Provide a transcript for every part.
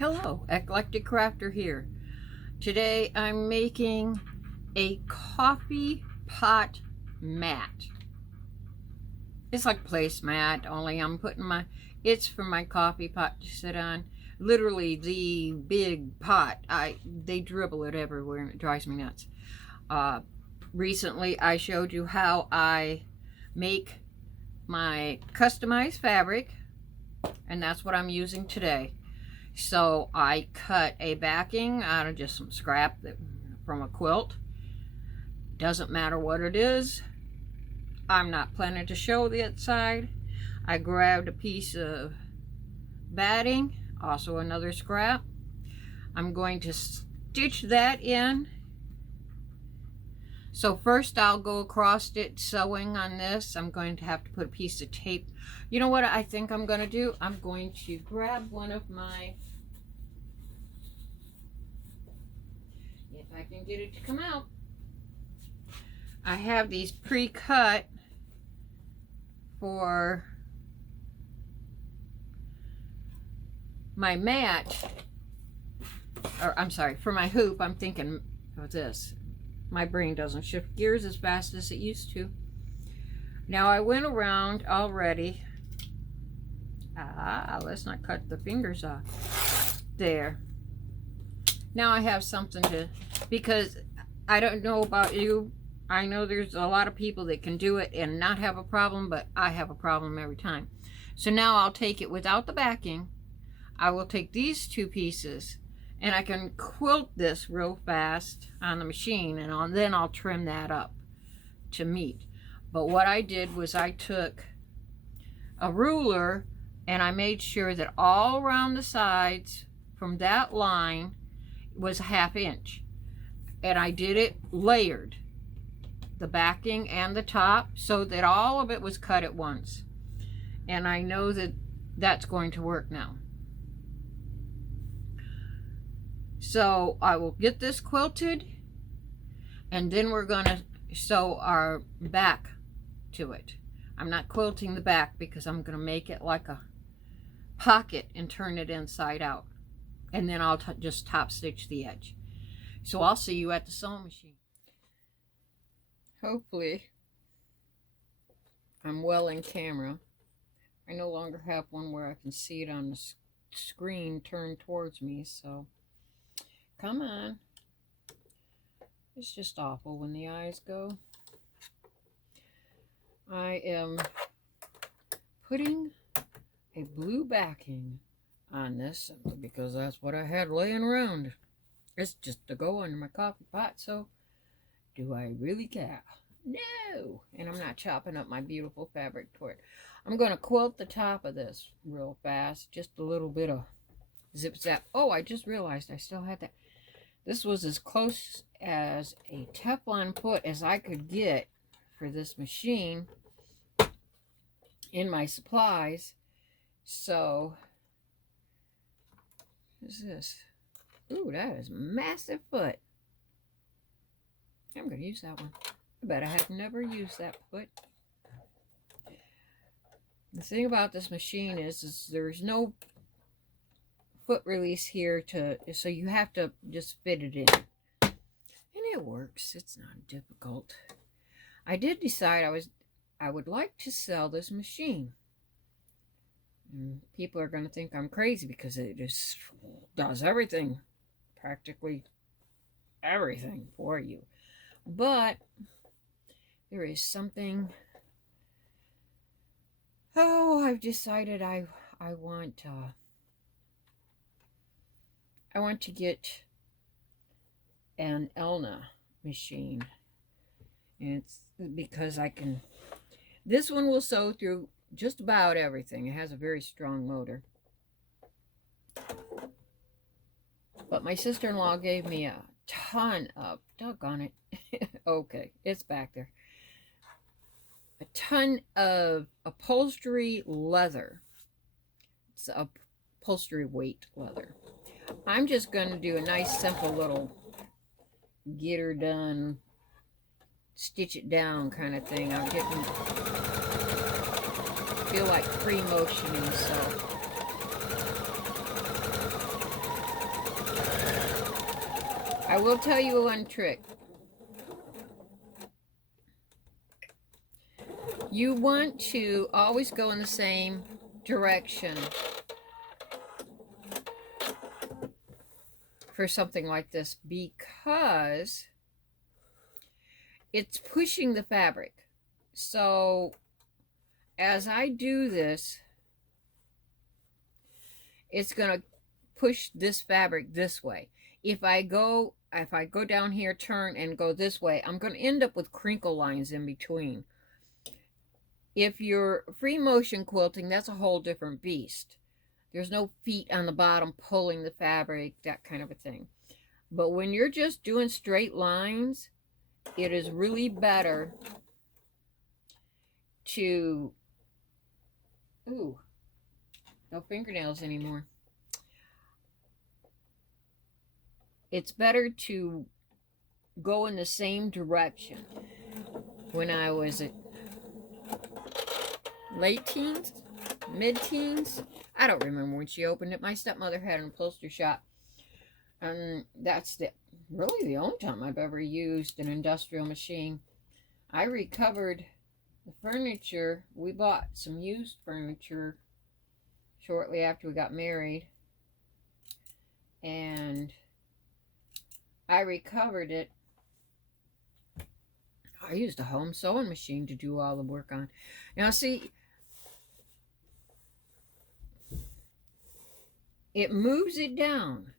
Hello, Eclectic Crafter here. Today I'm making a coffee pot mat. It's like placemat, only I'm putting it's for my coffee pot to sit on. Literally the big pot. They dribble it everywhere and it drives me nuts. Recently I showed you how I make my customized fabric, and that's what I'm using today. So I cut a backing out of just some scrap from a quilt. Doesn't matter what it is. I'm not planning to show the outside. I grabbed a piece of batting, also another scrap. I'm going to stitch that in. So first I'll go across it sewing on this. I'm going to have to put a piece of tape. You know what I think I'm going to do? I'm going to grab one of my, if I can get it to come out. I have these pre-cut for my mat, or I'm sorry, for my hoop. I'm thinking of this. My brain doesn't shift gears as fast as it used to. Now I went around already. Let's not cut the fingers off. There. Now I have something to, because I don't know about you. I know there's a lot of people that can do it and not have a problem, but I have a problem every time. So now I'll take it without the backing. I will take these two pieces and I can quilt this real fast on the machine, and then I'll trim that up to meet. But what I did was I took a ruler and I made sure that all around the sides from that line was a 1/2 inch. And I did it layered, the backing and the top, so that all of it was cut at once. And I know that that's going to work now. So I will get this quilted, and then we're going to sew our back to it. I'm not quilting the back because I'm going to make it like a pocket and turn it inside out. And then I'll just top stitch the edge. So I'll see you at the sewing machine. Hopefully I'm well in camera. I no longer have one where I can see it on the screen turned towards me, so come on. It's just awful when the eyes go. I am putting a blue backing on this simply because that's what I had laying around. It's just to go under my coffee pot, so do I really care? No! And I'm not chopping up my beautiful fabric for it. I'm going to quilt the top of this real fast. Just a little bit of zip-zap. Oh, I just realized I still had that. This was as close as a Teflon foot as I could get for this machine in my supplies. So, what is this? Ooh, that is a massive foot. I'm going to use that one. I bet I have never used that foot. The thing about this machine is there's no foot release here so you have to just fit it in. And it works. It's not difficult. I did decide I would like to sell this machine. And people are going to think I'm crazy because it just does everything. Practically everything for you. But there is something. Oh, I've decided I want to get an Elna machine. And it's because I can. This one will sew through just about everything. It has a very strong motor. But my sister-in-law gave me a ton of, doggone it. Okay, it's back there. A ton of upholstery leather. It's upholstery weight leather. I'm just going to do a nice simple little get her done, stitch it down kind of thing. I'm getting, feel like free motioning, so I will tell you one trick. You want to always go in the same direction for something like this, because it's pushing the fabric. So as I do this, it's going to push this fabric this way. If I go down here, turn, and go this way, I'm going to end up with crinkle lines in between. If you're free motion quilting, that's a whole different beast. There's no feet on the bottom pulling the fabric, that kind of a thing. But when you're just doing straight lines, it is really better to... Ooh, no fingernails anymore. It's better to go in the same direction. When I was at late teens, mid-teens, I don't remember when she opened it. My stepmother had an upholstery shop, and that's really the only time I've ever used an industrial machine. I recovered the furniture. We bought some used furniture shortly after we got married, and I recovered it. I used a home sewing machine to do all the work on. Now see, it moves it down.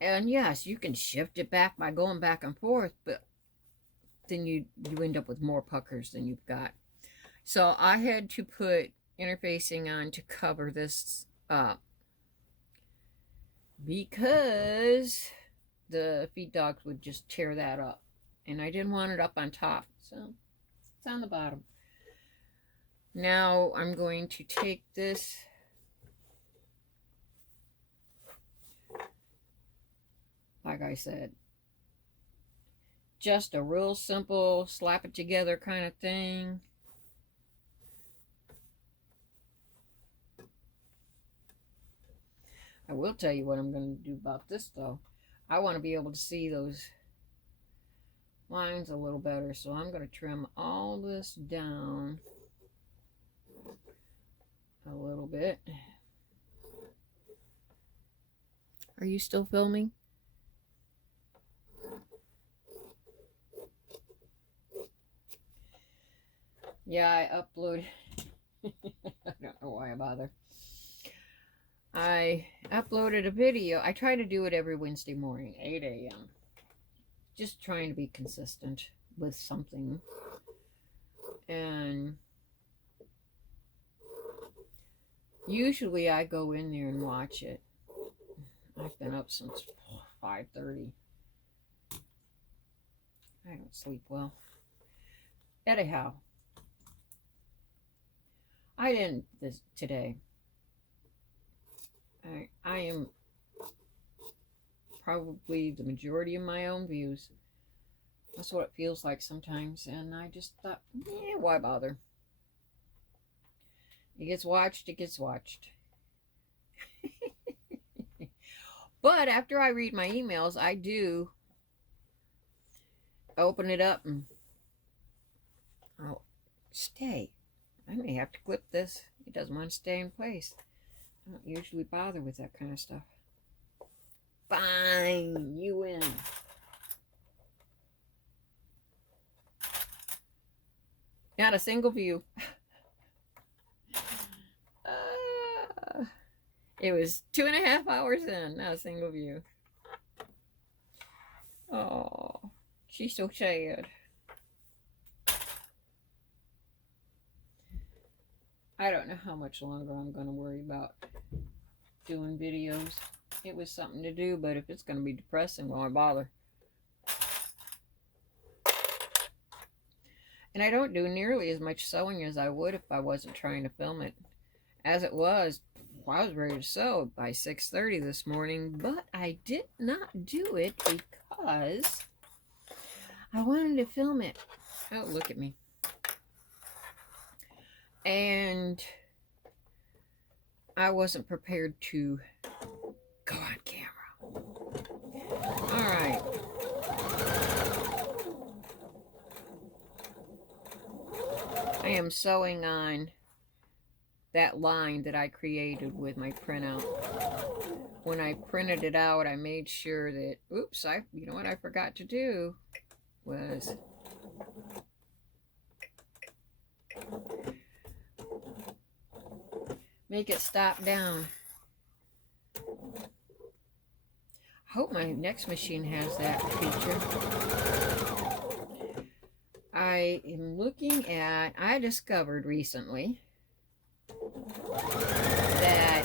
And yes, you can shift it back by going back and forth, but then you end up with more puckers than you've got. So I had to put interfacing on to cover this up, because the feed dogs would just tear that up. And I didn't want it up on top, so it's on the bottom. Now I'm going to take this like I said, just a real simple slap it together kind of thing. I will tell you what I'm going to do about this though. I want to be able to see those lines a little better, so I'm going to trim all this down a little bit. Are you still filming? Yeah, I uploaded. I don't know why I bother. I uploaded a video. I try to do it every Wednesday morning, 8 a.m. Just trying to be consistent with something. And usually I go in there and watch it. I've been up since 5:30. I don't sleep well. Anyhow, I didn't this today. I am probably the majority of my own views. That's what it feels like sometimes, and I just thought, yeah, why bother? It gets watched, it gets watched. But after I read my emails, I do open it up and I'll stay. I may have to clip this. It doesn't want to stay in place. I don't usually bother with that kind of stuff. Fine, you win. Not a single view. It was 2.5 hours in, not a single view. Oh, she's so sad. I don't know how much longer I'm going to worry about doing videos. It was something to do, but if it's going to be depressing, why bother? And I don't do nearly as much sewing as I would if I wasn't trying to film it. As it was, I was ready to sew by 6:30 this morning, but I did not do it because I wanted to film it. Oh, look at me. And I wasn't prepared to go on camera. All right. I am sewing on that line that I created with my printout. When I printed it out, I made sure that, oops, you know what I forgot to do was make it stop down. I hope my next machine has that feature. I am looking at, I discovered recently that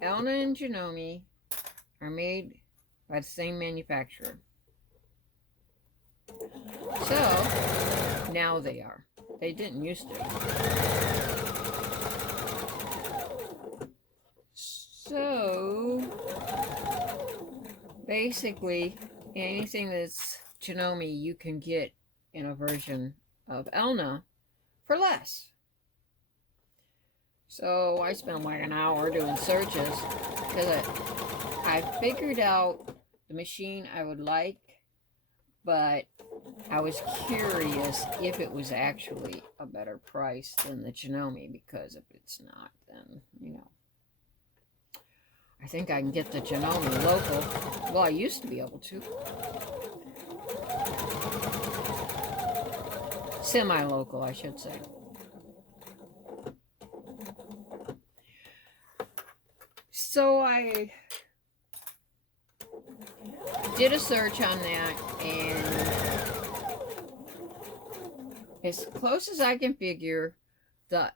Elna and Janome are made by the same manufacturer. So, now they are. They didn't used to. So, basically, anything that's Janome you can get in a version of Elna for less. So I spent like an hour doing searches because I figured out the machine I would like, but I was curious if it was actually a better price than the Janome, because if it's not, then, you know. I think I can get the Janome local. Well, I used to be able to. Semi-local, I should say. So I did a search on that, and as close as I can figure, the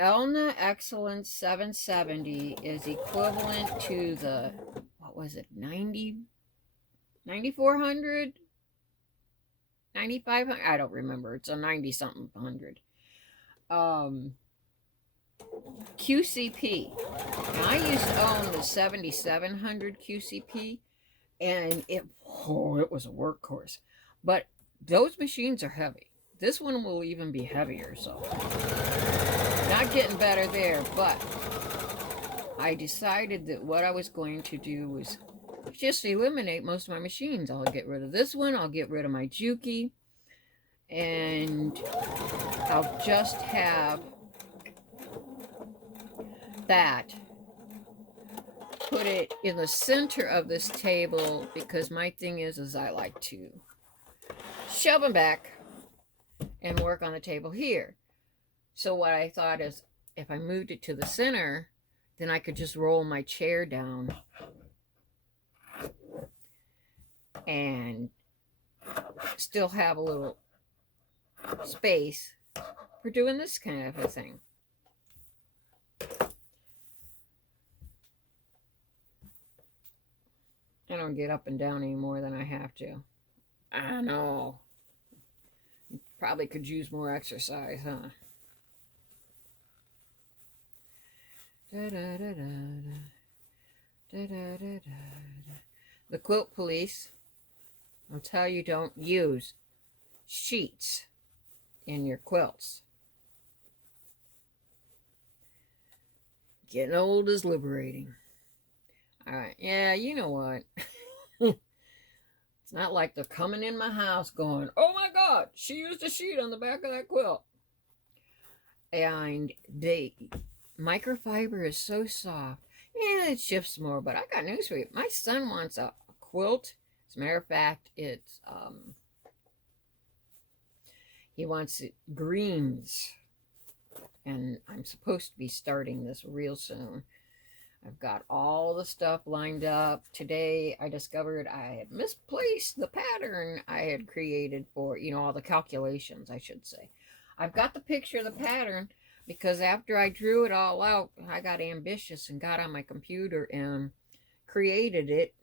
Elna Excellence 770 is equivalent to the, what was it, 9400? 9500? I don't remember. It's a 90-something hundred. QCP. Now, I used to own the 7700 QCP, and it was a workhorse. But those machines are heavy. This one will even be heavier, so not getting better there. But I decided that what I was going to do was just eliminate most of my machines. I'll get rid of this one. I'll get rid of my Juki, and I'll just have that, put it in the center of this table, because my thing is I like to shove them back and work on the table here. So what I thought is, if I moved it to the center, then I could just roll my chair down and still have a little space for doing this kind of a thing. I don't get up and down any more than I have to. I know. Probably could use more exercise, huh? The quilt police will tell you don't use sheets in your quilts. Getting old is liberating. Alright, yeah, you know what? It's not like they're coming in my house going, oh my God, she used a sheet on the back of that quilt. And microfiber is so soft. Yeah, it shifts more, but I got news for you. My son wants a quilt. As a matter of fact, it's, he wants it greens. And I'm supposed to be starting this real soon. I've got all the stuff lined up. Today, I discovered I had misplaced the pattern I had created for, all the calculations, I should say. I've got the picture of the pattern, because after I drew it all out, I got ambitious and got on my computer and created it,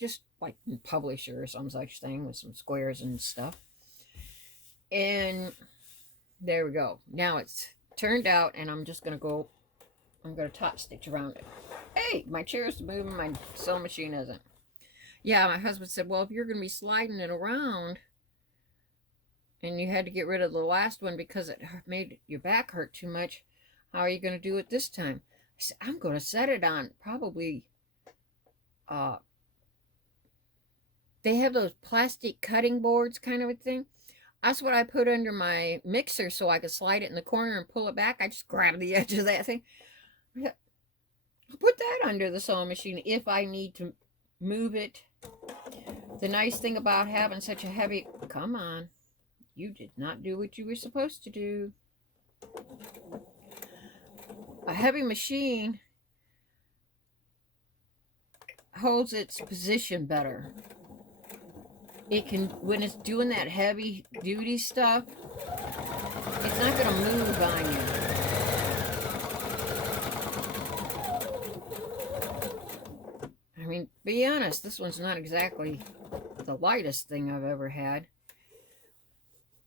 just like in Publisher or some such thing, with some squares and stuff. And there we go. Now it's turned out, and I'm just going to top stitch around it. Hey, my chair's moving, my sewing machine isn't. Yeah, my husband said, well, if you're going to be sliding it around and you had to get rid of the last one because it made your back hurt too much, how are you going to do it this time? I said, I'm going to set it on probably, they have those plastic cutting boards kind of a thing. That's what I put under my mixer so I could slide it in the corner and pull it back. I just grab the edge of that thing. I'll put that under the sewing machine if I need to move it. The nice thing about having such a heavy... Come on. You did not do what you were supposed to do. A heavy machine holds its position better. It can, when it's doing that heavy duty stuff, it's not going to move on you. I mean, be honest, this one's not exactly the lightest thing I've ever had.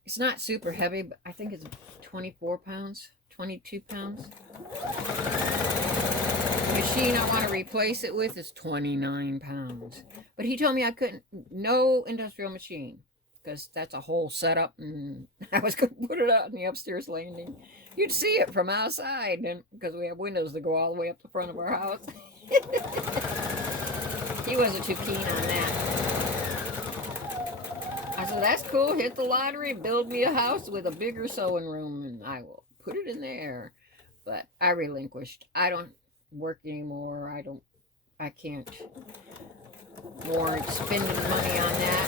It's not super heavy, but I think it's 24 pounds, 22 pounds. The machine I want to replace it with is 29 pounds. But he told me I couldn't, no industrial machine, because that's a whole setup, and I was going to put it out on the upstairs landing. You'd see it from outside, and because we have windows that go all the way up the front of our house. He wasn't too keen on that. I said, that's cool, hit the lottery, build me a house with a bigger sewing room, and I will put it in there. But I relinquished. I don't work anymore. I can't warrant spending money on that.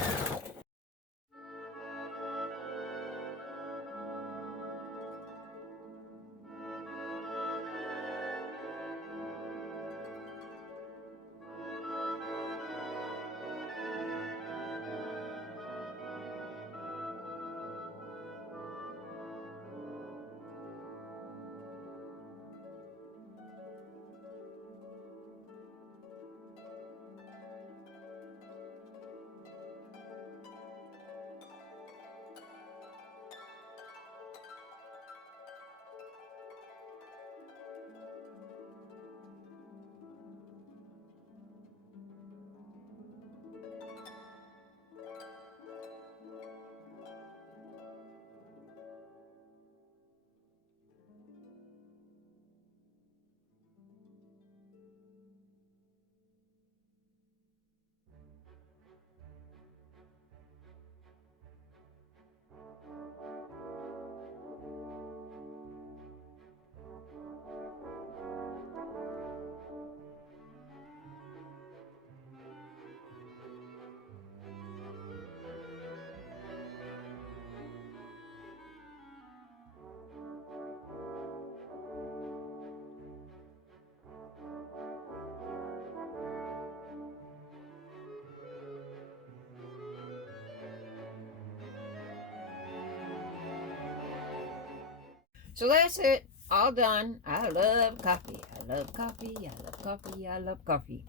So that's it. All done. I love coffee. I love coffee. I love coffee. I love coffee.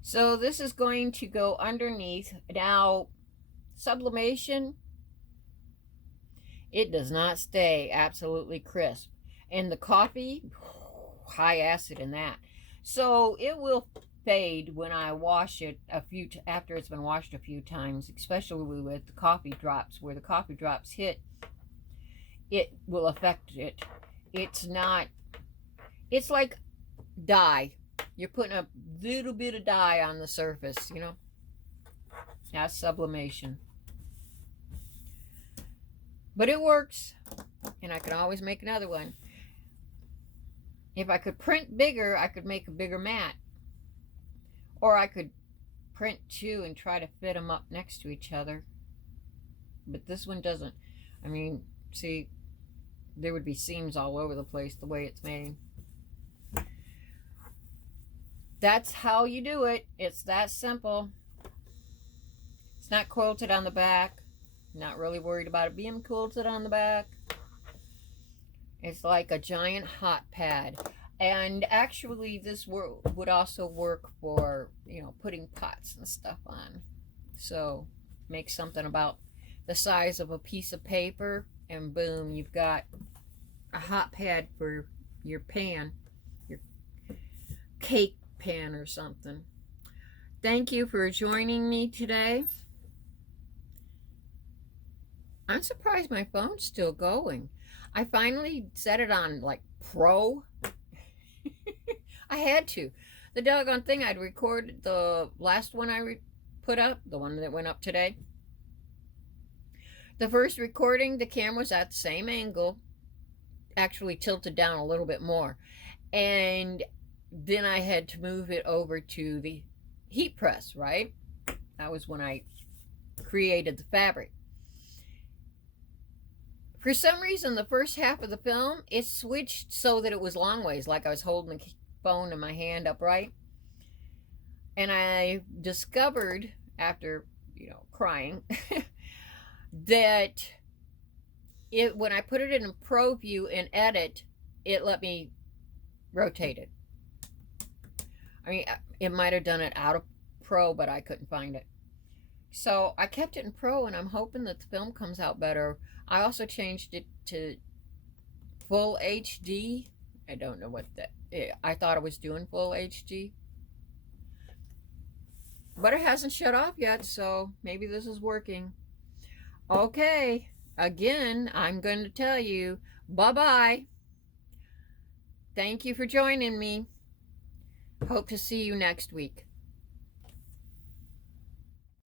So this is going to go underneath. Now, sublimation, it does not stay absolutely crisp. And the coffee, high acid in that. So it will fade when I wash it after it's been washed a few times, especially with the coffee drops. Where the coffee drops hit, it will affect it. It's like dye. You're putting a little bit of dye on the surface, you know. That's sublimation. But it works, and I can always make another one. If I could print bigger, I could make a bigger mat. Or I could print two and try to fit them up next to each other. But this one doesn't. I mean, see, there would be seams all over the place the way it's made. That's how you do it. It's that simple. It's not quilted on the back. Not really worried about it being quilted on the back. It's like a giant hot pad. And actually this would also work for, you know, putting pots and stuff on. So make something about the size of a piece of paper, and boom, you've got a hot pad for your pan, your cake pan or something. Thank you for joining me today. I'm surprised my phone's still going. I finally set it on like pro. I had to. The doggone thing I'd recorded, the last one I put up, the one that went up today, The first recording, the camera's at the same angle, actually tilted down a little bit more. And then I had to move it over to the heat press, right? That was when I created the fabric. For some reason, the first half of the film, it switched so that it was long ways, like I was holding the phone in my hand upright. And I discovered, after, crying, that when I put it in Pro View and edit, it let me rotate it. I mean, it might have done it out of Pro, but I couldn't find it. So I kept it in Pro, and I'm hoping that the film comes out better. I also changed it to full HD. I don't know what that. I thought it was doing full HD, but it hasn't shut off yet, so maybe this is working. Okay, again, I'm going to tell you, bye-bye. Thank you for joining me. Hope to see you next week.